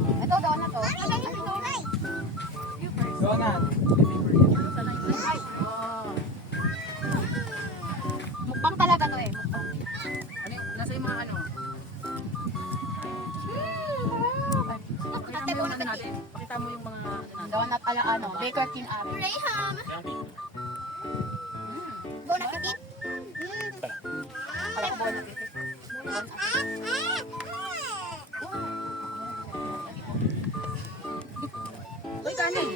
Ito, donut to. Donut. Mukbang talaga to eh. Mukbang. Ano yung, nasa yung mga ano? Pakita mo yung ano natin. Pakita mo yung mga ano natin. Donut ala ano, Baker King Ari. Graham. Donut kit. Kala ko donut ito. Uy, kanin!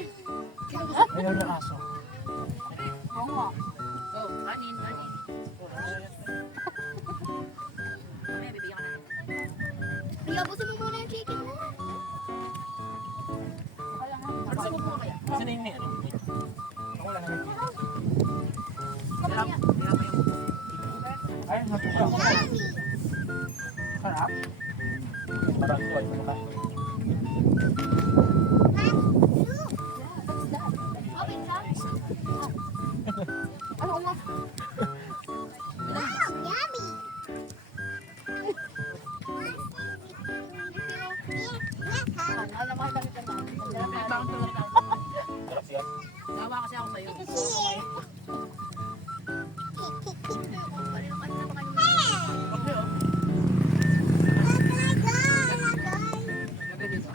Ayaw yung aso. Oo nga. Oh, kanin, kanin. Mamaya, bibigyan ka na. Ilabusin mo muna yung chicken mo. Kala nga. Gusto mo po kaya? Kasi na yung meron. Ako lang naman. Hirap, hirap pa yung buto. Ay, natutuwa ko. Sarap. Parang ito ay malakas. Ano nga? Wow, yummy. Ano naman kami ito na? Bakit tulad na? Sarap siya. Nawa kasi ako sa'yo. Okay, oh. Gabi dito.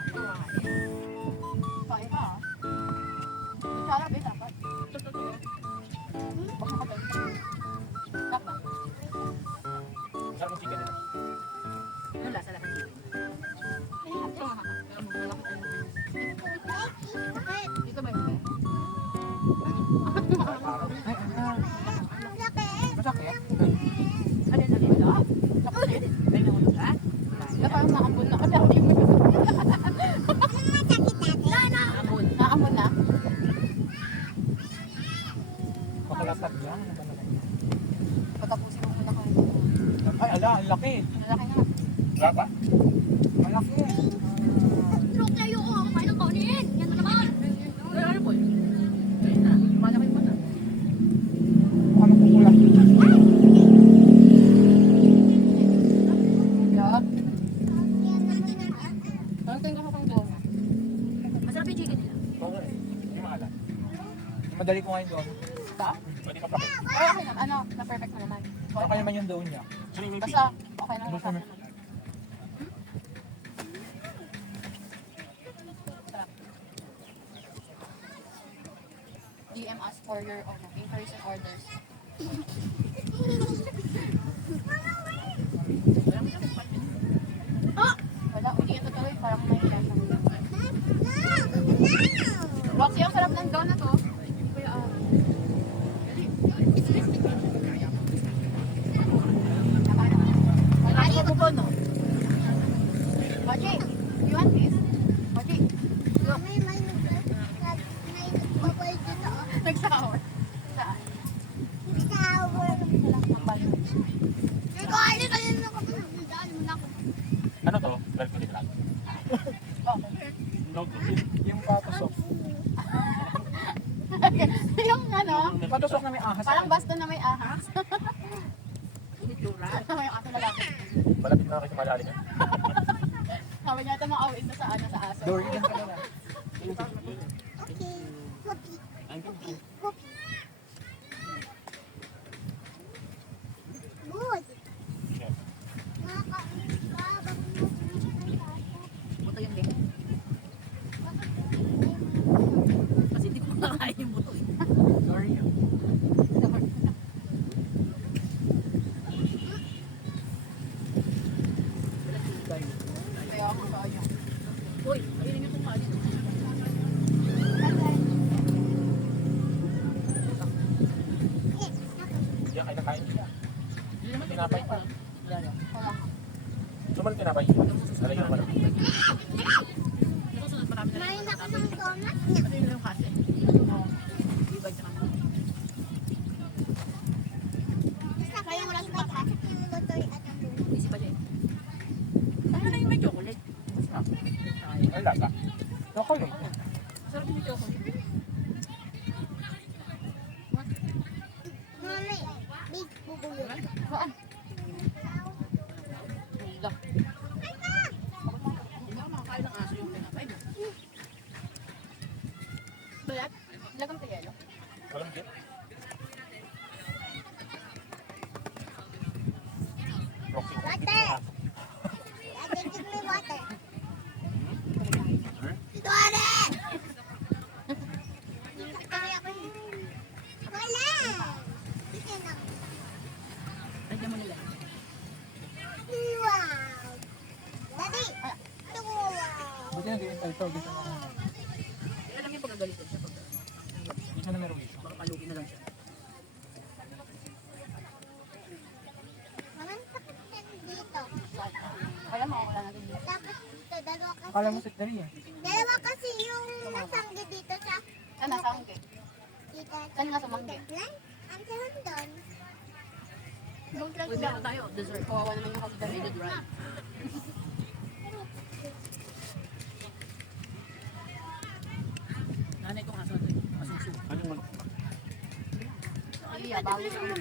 Kaya ka. Kutsara, be, dapat. Baka ka ba? Dapat. Sarap yung chicken nila. Ano lasa lang ng chicken? Ito nga. Malaki tayo. Dito ba yun? Masakit. Alin, alin? Kapatid? May nahulog ka? Dapat naambon na. Kasi ako yung Amon. naambon na. Makalapat niya. Ano ba naman? Pagkapusin mo muna kayo. Ay, ala, ang laki. Malaki nga. Lapa? Malaki. Trok tayo ko. Kumain ng kaunin. Yan na naman. Ay, ano po? Ayun na. Malaki pa na. Ano kung kulang? Yup. Ano tingin ko kung doon? Masarap yung chicken nila. Oo eh. Hindi maalat. Madali ko ngayon doon. Ba? Pwede pa pa. Ay, okay na. Ano, na-perfect na naman. Okay naman yung doon niya. Basta, okay lang Gusto naman. mo? DM us for your in-person orders. Wala, hindi ito tuloy. Parang may lasa. Roxy, ang sarap ng donut, oh. Kuya, wala ko po, no? Baji, you want this? Baji, nag-sour. Saan? Ang balo. Ano to? Red Kulit lang. Oh. Yung patusok. Yung ano, Patusok na may ahas. parang baston na may ahas. Itsura. May aso lalaki. Malapit na kayo malali ka. Sabi niya ito makawin na sa ano sa aso. Dorian ka na. Buto yung leg. Kasi hindi ko makakain yung buto eh. Dorian. Kaya ako kaya. Uy, ayun yung kumain. Diyan kayo nakain sila. Hindi naman Tinapay pa. Wala na. Wala. Suman tinapay. Lalagyan ko lang. Susunod marami na rin. Ano yung kasi? Ibig sa kanila. Easy pa din. Ano na yung may chocolate? Ay, lasa. Chocolate. Sarap yung may chocolate. Saan? Wala. Hindi ako makakain ng aso yung Buti na din tayo. Gusto mo ako. Alam niyo pagagalitan siya pag Hindi siya na meron dito. baka palugi na lang siya. Walang sakit yan dito. Kaya mo, wala natin dito. Dapat dito, dalawa kasi. Akala mo sekdari eh. Dalawa kasi yung nasangge dito sa Saan nasa angke? dito. Saan nga sumangge? Lan, ang sarap doon. Uy, meron tayo. Dessert. Kawawa naman yung hagdan. Medyo dry. Nanay ko kaso natin. Masungso. Anong manok? Ay, bawi sa ulo.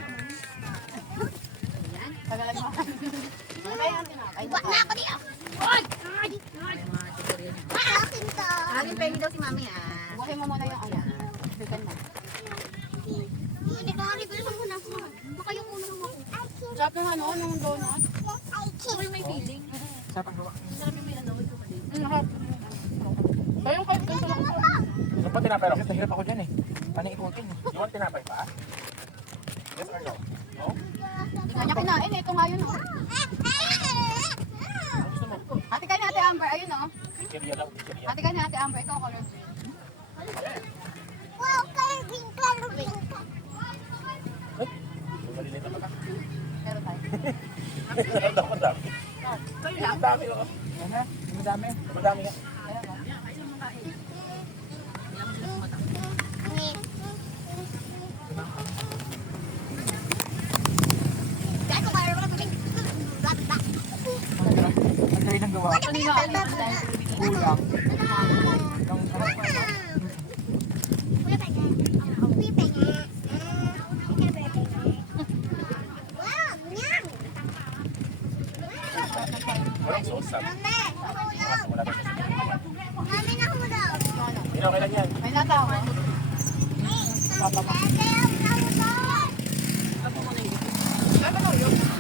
Yan. Pagalag mo. Ano ba yan? Ay, Iwa na ako dito. Ay, mga tutorial niya. Akin to. Aging pengi daw si mami ah. buhay mo muna yung ayan. Bigan mo. Hindi ko reveal mo muna ako. Baka yung ulo mo. Sarap ng ano, nung donut. Uy, may feeling. Sa paggawa. Sarap yung may ano. Ito mali. Harap. Kaya yung kahit ganito lang. Gusto pa tinapay ako? Nahirap ako dyan eh. Paano ikutin eh? You want tinapay pa? Yes or no? No? Hindi nga niya kinain. Ito nga yun, oh. Ano gusto mo? Ate ka ni Ate Amber. Ayun, oh. Pizzeria lang, pizzeria. Ate ka ni Ate Amber. Ito, color green. Wow, carving, carving. Ay, maliliit na ka. Pero tayo. Ang dami, ang dami. Kayo lang. Ang dami oh. Yan na, madami. Madami nga. Ayan, oh. Yan, kayo mga kain. Kailangan mo sila pumatang. Dahil ko kaya naman tuloy. Ang dali ng gawa. Kanina, ayun, dahil Kulang. Ang sarap pa. Wow, nyam! Walang sauce ah. Wala ba siya? Mami na hulog. Hindi na okay lang yan. may natawa. Hey, nahulog. Ano mo na yun?